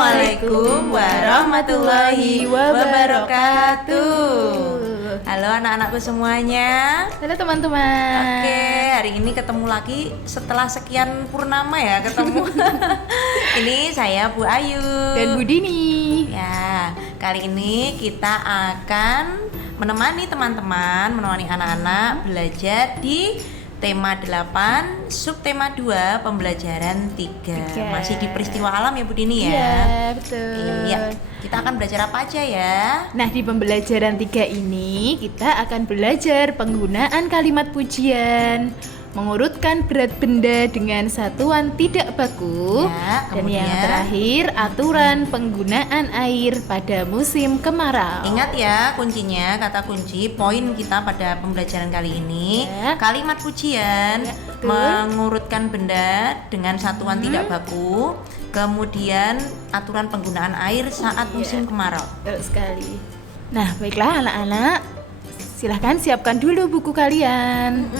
Assalamualaikum warahmatullahi wabarakatuh. Halo anak-anakku semuanya. Halo teman-teman. Oke, hari ini ketemu lagi setelah sekian purnama ya ketemu. Ini saya Bu Ayu Dan Bu Dini. Ya, kali ini kita akan menemani teman-teman, menemani anak-anak belajar di tema 8, subtema 2, pembelajaran 3. Masih di peristiwa alam ya Bu Dini ya? Iya, betul. Iya, kita akan belajar apa aja ya? Nah, di pembelajaran 3 ini kita akan belajar penggunaan kalimat pujian, mengurutkan berat benda dengan satuan tidak baku, Ya, dan kemudian yang terakhir aturan penggunaan air pada musim kemarau. ingat ya kuncinya, kata kunci poin kita pada pembelajaran kali ini Ya. kalimat pujian, Ya, betul. mengurutkan benda dengan satuan tidak baku, kemudian aturan penggunaan air saat musim kemarau. Betul sekali. Nah, baiklah anak-anak, silahkan siapkan dulu buku kalian.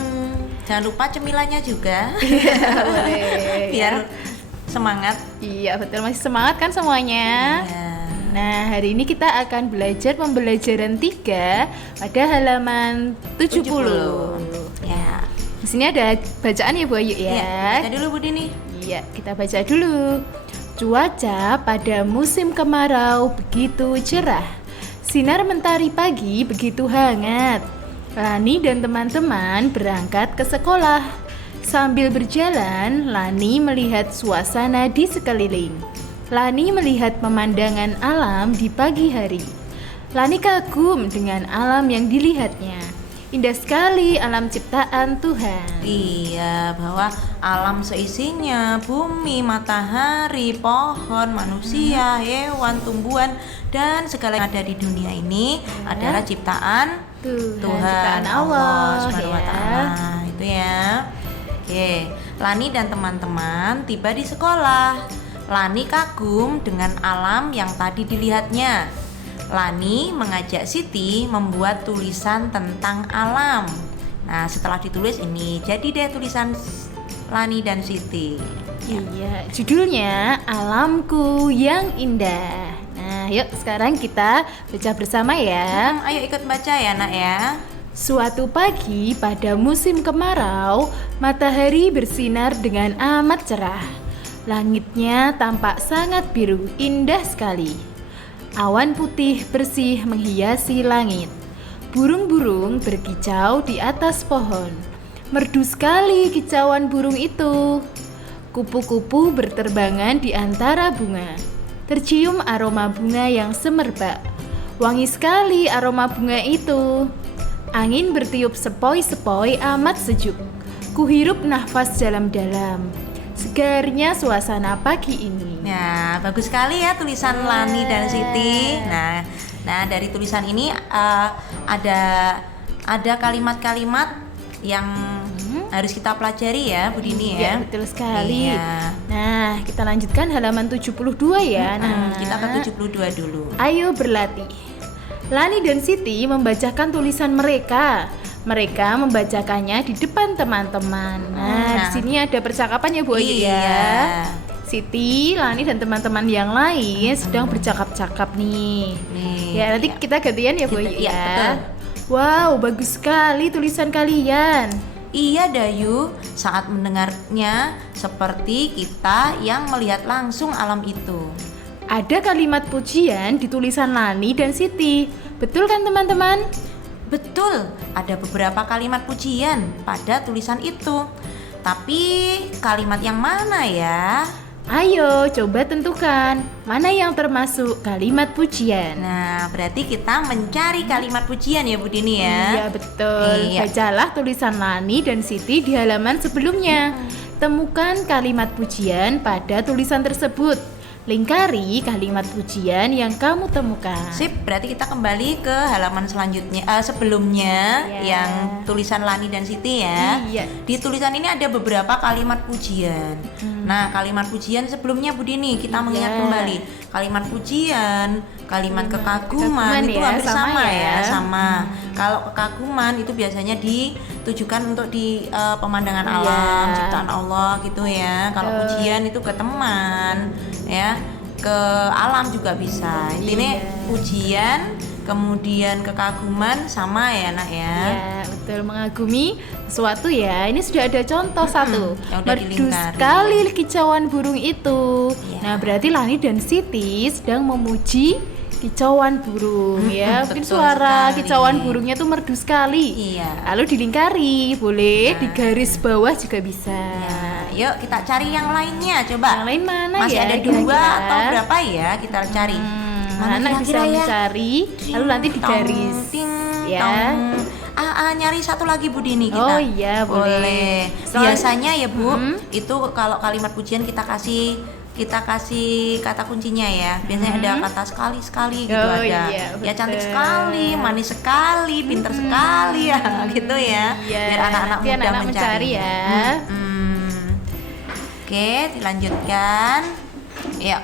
Jangan lupa cemilannya juga Boleh. biar semangat. Iya, betul, masih semangat kan semuanya? Ya. Nah, hari ini kita akan belajar pembelajaran 3 pada halaman 70. Ya. Di sini ada bacaan ya Bu Ayu Ya, ya. baca dulu Bu Dini. Iya, kita baca dulu. Cuaca pada musim kemarau begitu cerah. Sinar mentari pagi begitu hangat. Lani dan teman-teman berangkat ke sekolah. Sambil berjalan, Lani melihat suasana di sekeliling. Lani melihat pemandangan alam di pagi hari. Lani kagum dengan alam yang dilihatnya. Indah sekali alam ciptaan Tuhan. Iya, bahwa alam seisinya, bumi, matahari, pohon, manusia, hewan, tumbuhan, dan segala yang ada di dunia ini adalah ciptaan Tuhan ciptaan Allah Subhanahu wa ya. Ta'ala. Itu ya. Oke, Lani dan teman-teman tiba di sekolah. Lani kagum dengan alam yang tadi dilihatnya. Lani mengajak Siti membuat tulisan tentang alam. Nah, setelah ditulis ini jadi deh tulisan Lani dan Siti. Iya, judulnya Alamku yang Indah. Nah, yuk sekarang kita baca bersama ya. Ayo ikut baca ya, Nak ya. Suatu pagi pada musim kemarau, matahari bersinar dengan amat cerah. Langitnya tampak sangat biru, indah sekali. Awan putih bersih menghiasi langit. Burung-burung berkicau di atas pohon. Merdu sekali kicauan burung itu. Kupu-kupu berterbangan di antara bunga. Tercium aroma bunga yang semerbak. Wangi sekali aroma bunga itu. Angin bertiup sepoi-sepoi amat sejuk. Kuhirup nafas dalam-dalam. Segarnya suasana pagi ini. Nah, bagus sekali ya tulisan Lani dan Siti. Nah, dari tulisan ini ada kalimat-kalimat yang harus kita pelajari ya, Bu Dini ya. Ya, betul sekali. Iya. Nah, kita lanjutkan halaman 72 ya. Nah, Kita ke 72 dulu. ayo berlatih. Lani dan Siti membacakan tulisan mereka. Mereka membacakannya di depan teman-teman. Nah, di sini ada percakapan ya Bu Ayu Iya. ya. Siti, Lani dan teman-teman yang lain sedang bercakap-cakap nih. Ya, nanti kita gantian ya Bu Ayu Iya, ya. betul. Wow, bagus sekali tulisan kalian. Iya Dayu, saat mendengarnya seperti kita yang melihat langsung alam itu. Ada kalimat pujian di tulisan Lani dan Siti. Betul kan teman-teman? Betul, ada beberapa kalimat pujian pada tulisan itu. Tapi kalimat yang mana ya? Ayo coba tentukan mana yang termasuk kalimat pujian. Nah, berarti kita mencari kalimat pujian ya Bu Dini ya. Iya betul. Iya. Bacalah tulisan Lani dan Siti di halaman sebelumnya. Temukan kalimat pujian pada tulisan tersebut. Lingkari kalimat pujian yang kamu temukan. Sip, berarti kita kembali ke halaman selanjutnya, sebelumnya Iya. yang tulisan Lani dan Siti ya. Iya. Di tulisan ini ada beberapa kalimat pujian. Nah, kalimat pujian sebelumnya Bu Dini kita mengingat kembali. Kalimat pujian, kalimat kekaguman itu ya, hampir sama sama ya. ya, sama. Kalau kekaguman itu biasanya ditujukan untuk di pemandangan alam, ciptaan Allah gitu ya. Kalau pujian itu ke teman ya. ke alam juga bisa. Intinya pujian, kemudian kekaguman sama ya nak ya. Ya, betul, mengagumi sesuatu ya. Ini sudah ada contoh satu. yang udah Merdu dilingkari. sekali kicauan burung itu. Iya. Nah, berarti Lani dan Siti sedang memuji kicauan burung ya. Mungkin betul suara sekali. kicauan burungnya tuh merdu sekali. Iya. Lalu dilingkari, boleh di garis bawah juga bisa. Ya, yuk kita cari yang lainnya coba. Yang lain mana Masih ya? ada kira-kira? 2 atau berapa ya kita cari. Anak bisa kira-kira ya? mencari, lalu nanti di garis. Ting, Ya. tong. Nyari satu lagi Bu Dini kita. Oh iya, boleh. Biasanya ya Bu, itu kalau kalimat pujian kita kasih kata kuncinya ya. Biasanya ada kata sekali gitu Oh, ada. iya, Ya cantik betul. sekali, manis sekali, pinter sekali ya gitu ya. Iya, Biar anak-anak nanti muda anak-anak mencari ya. Oke, dilanjutkan. Yuk.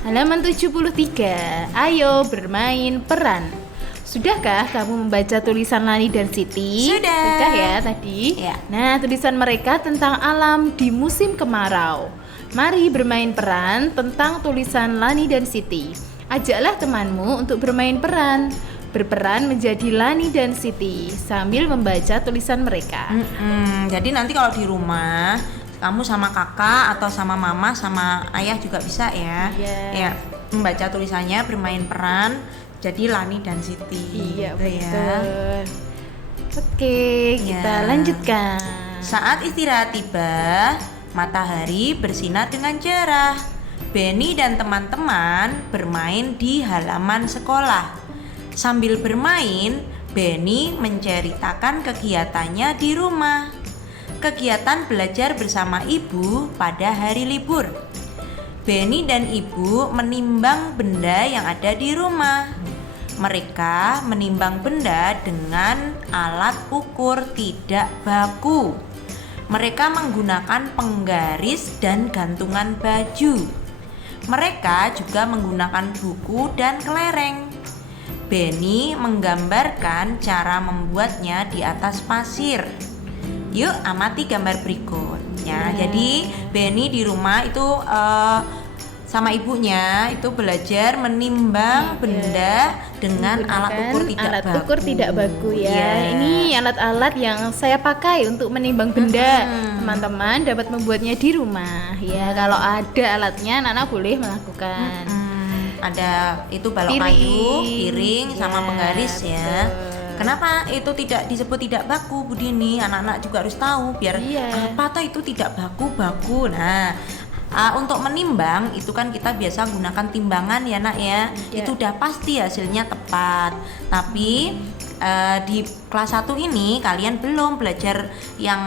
Halaman 73. Ayo bermain peran. Sudahkah kamu membaca tulisan Lani dan Siti? Sudah. Ya tadi? Ya. Nah, tulisan mereka tentang alam di musim kemarau. Mari bermain peran tentang tulisan Lani dan Siti. Ajaklah temanmu untuk bermain peran. Berperan menjadi Lani dan Siti sambil membaca tulisan mereka. Jadi nanti kalau di rumah kamu sama kakak atau sama mama sama ayah juga bisa ya. Iya. Ya, membaca tulisannya bermain peran jadi Lani dan Siti. Iya, gitu ya. betul. Oke, kita Ya. lanjutkan. Saat istirahat tiba, matahari bersinar dengan cerah. Benny dan teman-teman bermain di halaman sekolah. Sambil bermain, Benny menceritakan kegiatannya di rumah. Kegiatan belajar bersama ibu pada hari libur. Benny dan ibu menimbang benda yang ada di rumah. Mereka menimbang benda dengan alat ukur tidak baku. Mereka menggunakan penggaris dan gantungan baju. Mereka juga menggunakan buku dan kelereng. Benny menggambarkan cara membuatnya di atas pasir. Yuk amati gambar berikutnya. Jadi Benny di rumah itu sama ibunya itu belajar menimbang benda dengan alat ukur tidak baku. Ukur tidak baku ya. Iya. Ini alat-alat yang saya pakai untuk menimbang benda. Teman-teman dapat membuatnya di rumah. Ya, kalau ada alatnya anak-anak boleh melakukan. Ada itu balok kayu, piring, sama Ya, penggaris ya. betul. Kenapa itu tidak disebut tidak baku, Bu Dini? Anak-anak juga harus tahu biar Iya. apa toh itu tidak baku. Nah, untuk menimbang itu kan kita biasa gunakan timbangan ya nak ya. Iya. Itu udah pasti hasilnya tepat. Tapi di kelas 1 ini kalian belum belajar yang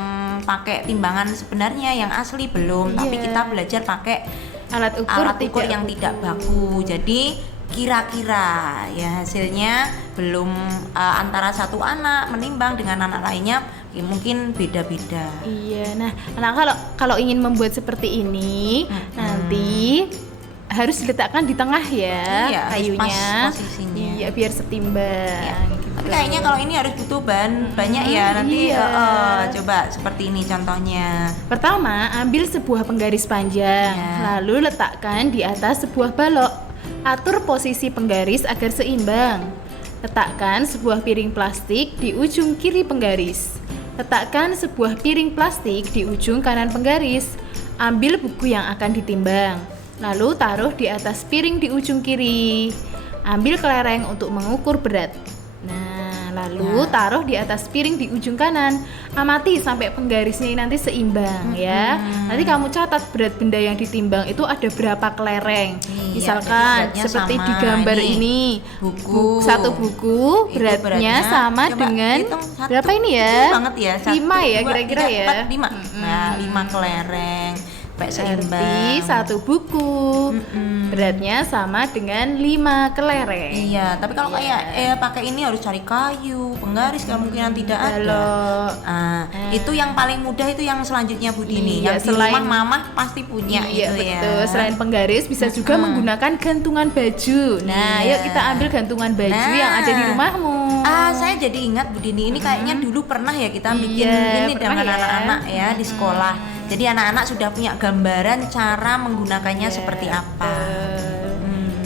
pakai timbangan sebenarnya yang asli belum. Tapi Iya. kita belajar pakai Alat ukur, yang tidak baku. Jadi kira-kira ya hasilnya belum antara satu anak menimbang dengan anak lainnya ya mungkin beda-beda. Iya. Nah, anak kalau ingin membuat seperti ini nanti harus diletakkan di tengah ya Iya, harus kayunya. pas posisinya. Iya, biar setimbang. Ya. Gitu. Tapi kayaknya kalau ini harus butuh bahan banyak ya nanti. Iya. Coba seperti ini contohnya. Pertama, ambil sebuah penggaris panjang, Ya. lalu letakkan di atas sebuah balok. Atur posisi penggaris agar seimbang. Letakkan sebuah piring plastik di ujung kiri penggaris. Letakkan sebuah piring plastik di ujung kanan penggaris. Ambil buku yang akan ditimbang, lalu taruh di atas piring di ujung kiri. Ambil kelereng untuk mengukur berat. Nah, lalu taruh di atas piring di ujung kanan. Amati sampai penggarisnya ini nanti seimbang ya. Nanti kamu catat berat benda yang ditimbang itu ada berapa kelereng. Iya, Misalkan jadi beratnya seperti sama. di gambar Ini, ini. buku. Satu buku Itu beratnya sama coba dengan hitung, satu, berapa ini ya? kecil banget ya. 5 ya 1, 2, kira-kira 3, ya. 4, 5. Nah, 5 kelereng. Sampai seimbang. Berarti satu buku beratnya sama dengan 5 kelereng. Iya, tapi kalau kayak pakai ini harus cari kayu, penggaris kemungkinan tidak ada. Itu yang paling mudah itu yang selanjutnya Bu Dini. Iya, Yang di rumah mamah pasti punya Iya gitu betul. ya. Selain penggaris bisa juga menggunakan gantungan baju. Nah, Iya. yuk kita ambil gantungan baju yang ada di rumahmu. Saya jadi ingat Bu Dini ini kayaknya dulu pernah ya kita bikin Iya, ini pernah dengan ya. anak-anak ya di sekolah. Jadi anak-anak sudah punya gambaran cara menggunakannya seperti apa.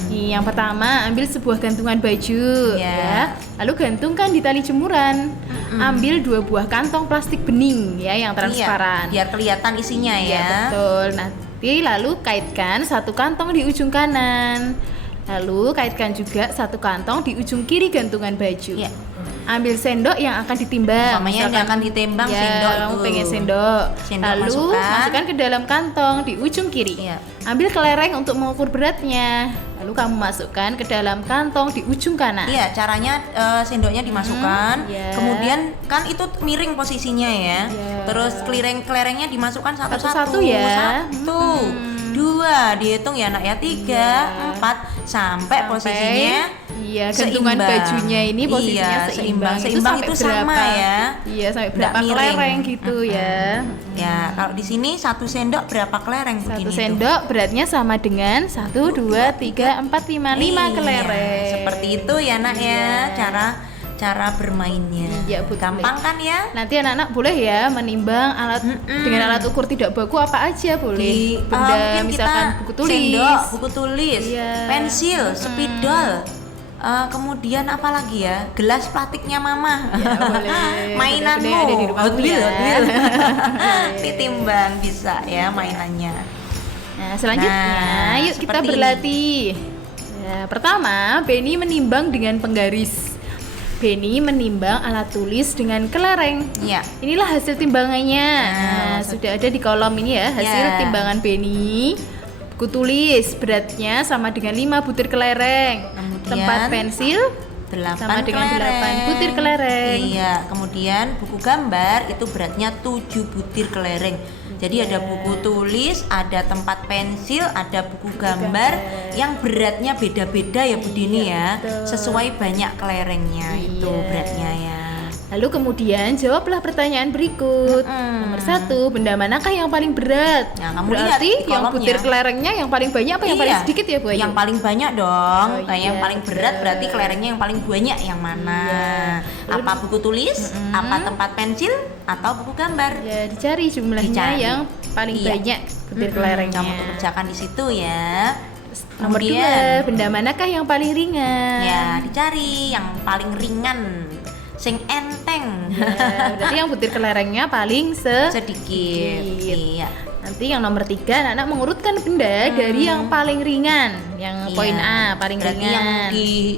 Nih, yang pertama ambil sebuah gantungan baju ya. Lalu gantungkan di tali jemuran. Ambil 2 buah kantong plastik bening ya yang transparan. Biar kelihatan isinya Iya, ya. betul. Nanti lalu kaitkan 1 kantong di ujung kanan. Lalu kaitkan juga 1 kantong di ujung kiri gantungan baju. Iya. Ambil sendok yang akan ditimbang. Umpamanya yang akan ditimbang ya, sendok kamu itu. pengen sendok. Sendok Lalu masukkan ke dalam kantong di ujung kiri. Iya. Ambil kelereng untuk mengukur beratnya. Lalu kamu masukkan ke dalam kantong di ujung kanan. Iya, caranya sendoknya dimasukkan. ya. Kemudian kan itu miring posisinya ya. Ya. Terus kelerengnya dimasukkan Satu-satu satu-satu. ya. 1, 2, dihitung ya anak ya. 3, 4 sampai posisinya iya, gantungan seimbang. bajunya ini posisinya Iya, seimbang. Seimbang sampai itu sama berapa? ya. Iya, sampai Nggak berapa miring. kelereng gitu ya. Ya, kalau di sini 1 sendok berapa kelereng Satu begini tuh? sendok beratnya sama dengan 1, 2, 3, 4, 5 Iya, kelereng. seperti itu ya nak ya cara bermainnya. Iya, betul. Gampang kan ya? Nanti anak-anak boleh ya menimbang dengan alat ukur tidak baku apa aja boleh. Benda mungkin misalkan kita buku tulis. sendok, buku tulis, Iya. pensil, spidol. Kemudian apa lagi ya? Gelas plastiknya mama. Ya, boleh. Mainanmu. Benda-benda yang ada di rumahmu Hot Wheel, ya. Hot Wheel. Ditimbang bisa ya mainannya. Nah, selanjutnya Nah, yuk kita seperti berlatih. Ya, pertama, Benny menimbang dengan penggaris. Benny menimbang alat tulis dengan kelereng. Iya. Inilah hasil timbangannya. Nah, maksud- sudah ada di kolom ini ya hasil Ya. timbangan Benny. Buku tulis beratnya sama dengan 5 butir kelereng. Kemudian Tempat pensil 8 sama dengan 8 butir kelereng. Iya, kemudian buku gambar itu beratnya 7 butir kelereng. Jadi ada buku tulis, ada tempat pensil, ada buku gambar yang beratnya beda-beda ya Bu Dini ya. betul. Sesuai banyak kelerengnya itu Iya. beratnya ya. Lalu kemudian jawablah pertanyaan berikut. Nomor 1, benda manakah yang paling berat? Nah, kamu Berarti lihat di yang kolomnya. butir kelerengnya yang paling banyak apa yang paling Iya, sedikit ya Bu Ayu? Yang paling banyak dong. Oh, Nah, yang iya, paling berat betul. berarti kelerengnya yang paling banyak yang mana? Iya. Apa buku tulis, apa tempat pensil, atau buku gambar? Ya dicari jumlahnya Dicari. yang paling Iya. banyak butir kelerengnya. Kamu tuh kerjakan di situ ya. Nomor 2, benda manakah yang paling ringan? Ya, dicari yang paling ringan, sing enteng, Ya, berarti yang butir kelerengnya paling sedikit. Iya. Nanti yang nomor 3, anak mengurutkan benda dari yang paling ringan, yang Iya. poin A paling Berarti ringan. yang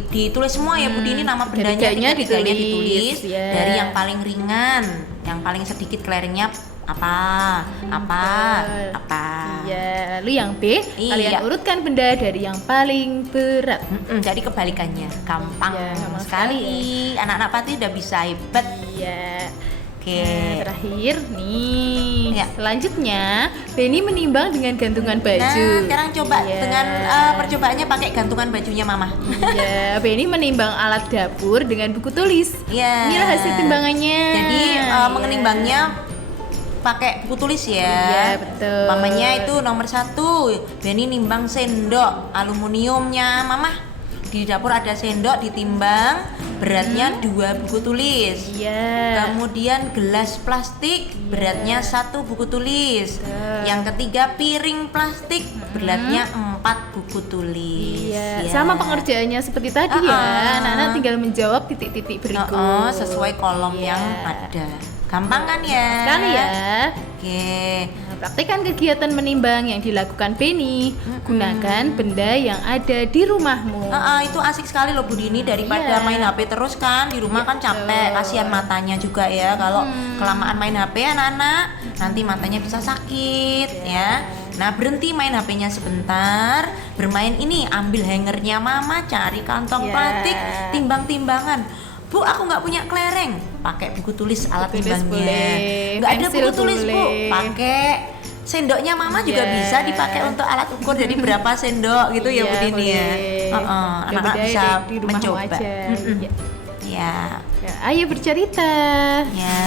ditulis semua ya Bu Dini nama Dari bendanya tiganya tiga-tiganya ditulis, ditulis ya. dari yang paling ringan, yang paling sedikit kelerengnya apa? Iya, lalu yang B, Iya. kalian urutkan benda dari yang paling berat. Jadi kebalikannya, gampang Iya, gampang sekali. Anak-anak pasti udah bisa hebat. Iya. Oke. Nah, terakhir nih. Ya. Selanjutnya, Benny menimbang dengan gantungan baju. Nah, sekarang coba Iya. dengan percobaannya pakai gantungan bajunya Mama. Iya, Benny menimbang alat dapur dengan buku tulis. Iya. Inilah hasil timbangannya. Jadi Iya. menimbangnya pakai buku tulis ya. Iya, betul. Mamanya itu nomor 1. Benny nimbang sendok aluminiumnya Mama. Di dapur ada sendok ditimbang, beratnya 2 buku tulis. Iya. Kemudian gelas plastik beratnya 1 buku tulis. Yang ketiga piring plastik beratnya 4 buku tulis. Iya, Ya. sama pengerjaannya seperti tadi ya. Anak-anak tinggal menjawab titik-titik berikut. Sesuai kolom Iya. yang ada. Gampang kan ya? Sekali ya. Oke. Nah, praktikkan kegiatan menimbang yang dilakukan Benny. Gunakan benda yang ada di rumahmu. Itu asik sekali loh Bu Dini daripada Iya. main HP terus kan di rumah kan capek, kasihan matanya juga ya kalau kelamaan main HP anak-anak nanti matanya bisa sakit ya. Nah berhenti main HP-nya sebentar, bermain ini ambil hangernya Mama, cari kantong Iya. plastik, timbang-timbangan. Bu, aku nggak punya kelereng, pakai buku tulis alat Buku tulis timbangnya. boleh, Nggak ada pensil buku tulis Bu, boleh. pakai sendoknya Mama juga Iya. bisa dipakai untuk alat ukur. Jadi berapa sendok gitu ya Bu Iya, Dini ya. boleh. Anak-anak Beda-beda bisa di rumahmu mencoba. aja. Iya. Ya. Ya, ayo bercerita. Ya.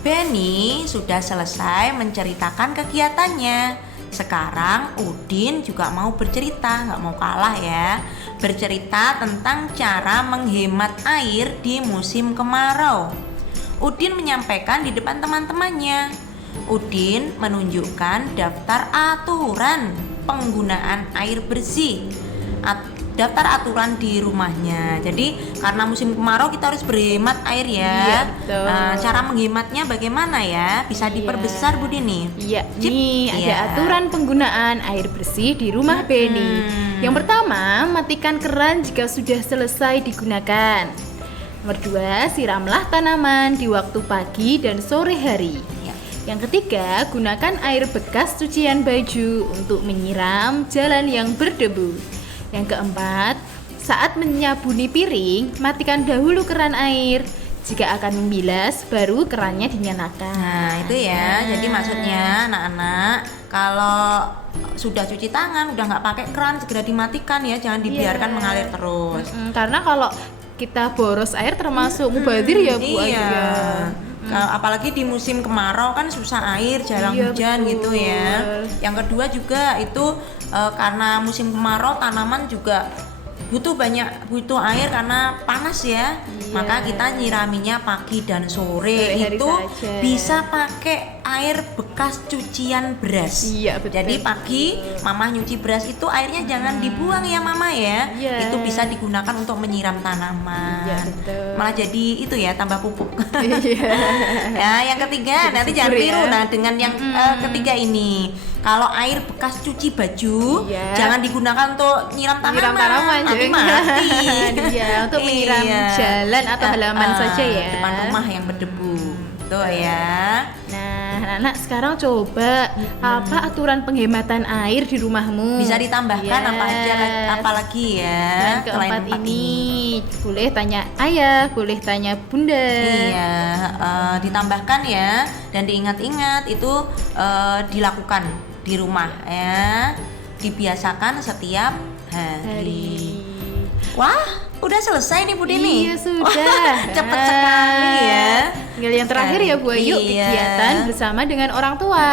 Benny sudah selesai menceritakan kegiatannya. Sekarang Udin juga mau bercerita, nggak mau kalah ya. Bercerita tentang cara menghemat air di musim kemarau. Udin menyampaikan di depan teman-temannya. Udin menunjukkan daftar aturan penggunaan air bersih. Daftar aturan di rumahnya. Jadi karena musim kemarau kita harus berhemat air ya. Iya, betul. Nah, cara menghematnya bagaimana ya? Bisa diperbesar Budi nih. Iya, Cip. nih ada Iya. aturan penggunaan air bersih di rumah Beni. Yang pertama, matikan keran jika sudah selesai digunakan. Nomor 2, siramlah tanaman di waktu pagi dan sore hari. Ya. Yang ketiga, gunakan air bekas cucian baju untuk menyiram jalan yang berdebu. Yang keempat, saat menyabuni piring, matikan dahulu keran air. Jika akan membilas, baru kerannya dinyalakan. Nah, itu ya. Jadi maksudnya anak-anak kalau sudah cuci tangan, udah nggak pakai keran, segera dimatikan ya, jangan dibiarkan Iya. mengalir terus. Karena kalau kita boros air termasuk mubazir ya Bu. Iya. Ya. Kalau apalagi di musim kemarau kan susah air, jarang Iya, hujan betul. gitu ya. Yang kedua juga itu karena musim kemarau tanaman juga butuh air karena panas ya. Iya. Maka kita nyiraminya pagi dan sore Sore hari itu saja. bisa pakai air bekas cucian beras. Iya, betul. Jadi pagi mama nyuci beras itu airnya jangan dibuang ya mama ya. Iya. Itu bisa digunakan untuk menyiram tanaman. Iya, betul. Malah jadi itu ya tambah pupuk. Iya. Ya, yang ketiga Jadi nanti subur jangan ya. tiru. Nah, dengan yang ketiga ini, kalau air bekas cuci baju Iya. jangan digunakan untuk nyiram tanaman. Menyiram tanaman nanti jangan. mati. Iya, untuk menyiram jalan atau halaman saja ya. Depan rumah yang berdebu. Tuh ya. Nah, anak-anak sekarang coba apa aturan penghematan air di rumahmu? Bisa ditambahkan Iya. apalagi ya. Dan selain keempat empat ini boleh tanya ayah, boleh tanya bunda. Iya, ditambahkan ya dan diingat-ingat itu dilakukan di rumah ya, dibiasakan setiap hari. Wah, udah selesai nih Bu Dini. Iya sudah. Cepet sekali ya. Tinggal yang terakhir ya Bu Ayu, Iya. kegiatan bersama dengan orang tua.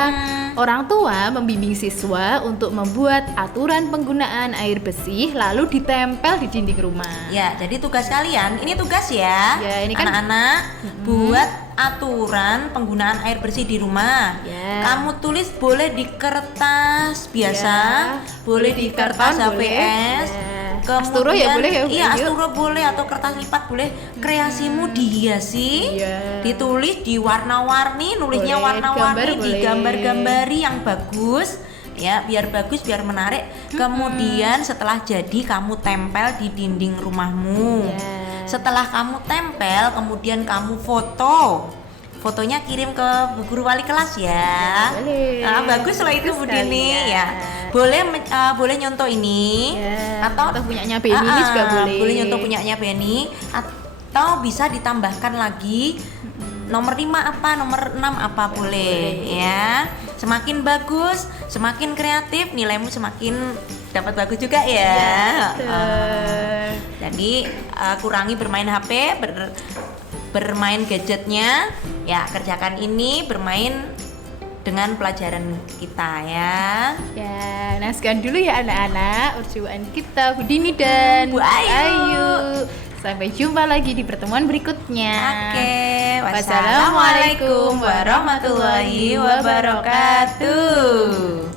Orang tua membimbing siswa untuk membuat aturan penggunaan air bersih lalu ditempel di dinding rumah. Ya, jadi tugas kalian, ini tugas ya. Ya, ini kan- anak-anak buat aturan penggunaan air bersih di rumah. Ya. Kamu tulis boleh di kertas biasa, Ya. boleh di kertas karton, boleh. HVS. Ya. Asturo ya boleh ya, Bu Iya, Ayu? asturo boleh atau kertas lipat boleh. Kreasimu dihiasi, Iya. ditulis, diwarna-warni, nulisnya Boleh, warna-warni, gambar boleh. digambar-gambari yang bagus. Ya, biar bagus, biar menarik. Kemudian setelah jadi kamu tempel di dinding rumahmu. Ya. Setelah kamu tempel, kemudian kamu foto. Fotonya kirim ke Bu Guru Wali kelas ya. Boleh. Nah, bagus lah itu Bu Bagus Dini sekali ya. Boleh nyontoh ini Ya, atau punyanya Beni ini juga boleh. Boleh nyontoh punyanya Beni atau bisa ditambahkan lagi nomor 5 apa, nomor 6 apa boleh ya. Semakin bagus, semakin kreatif, nilaimu semakin dapat bagus juga ya. Betul. Jadi kurangi bermain HP, bermain gadgetnya. Ya, kerjakan ini bermain dengan pelajaran kita ya. Ya, nah sekian dulu ya anak-anak perjumpaan kita Bu Dini dan Bu Ayu. Sampai jumpa lagi di pertemuan berikutnya. Oke, Wassalamualaikum warahmatullahi wabarakatuh.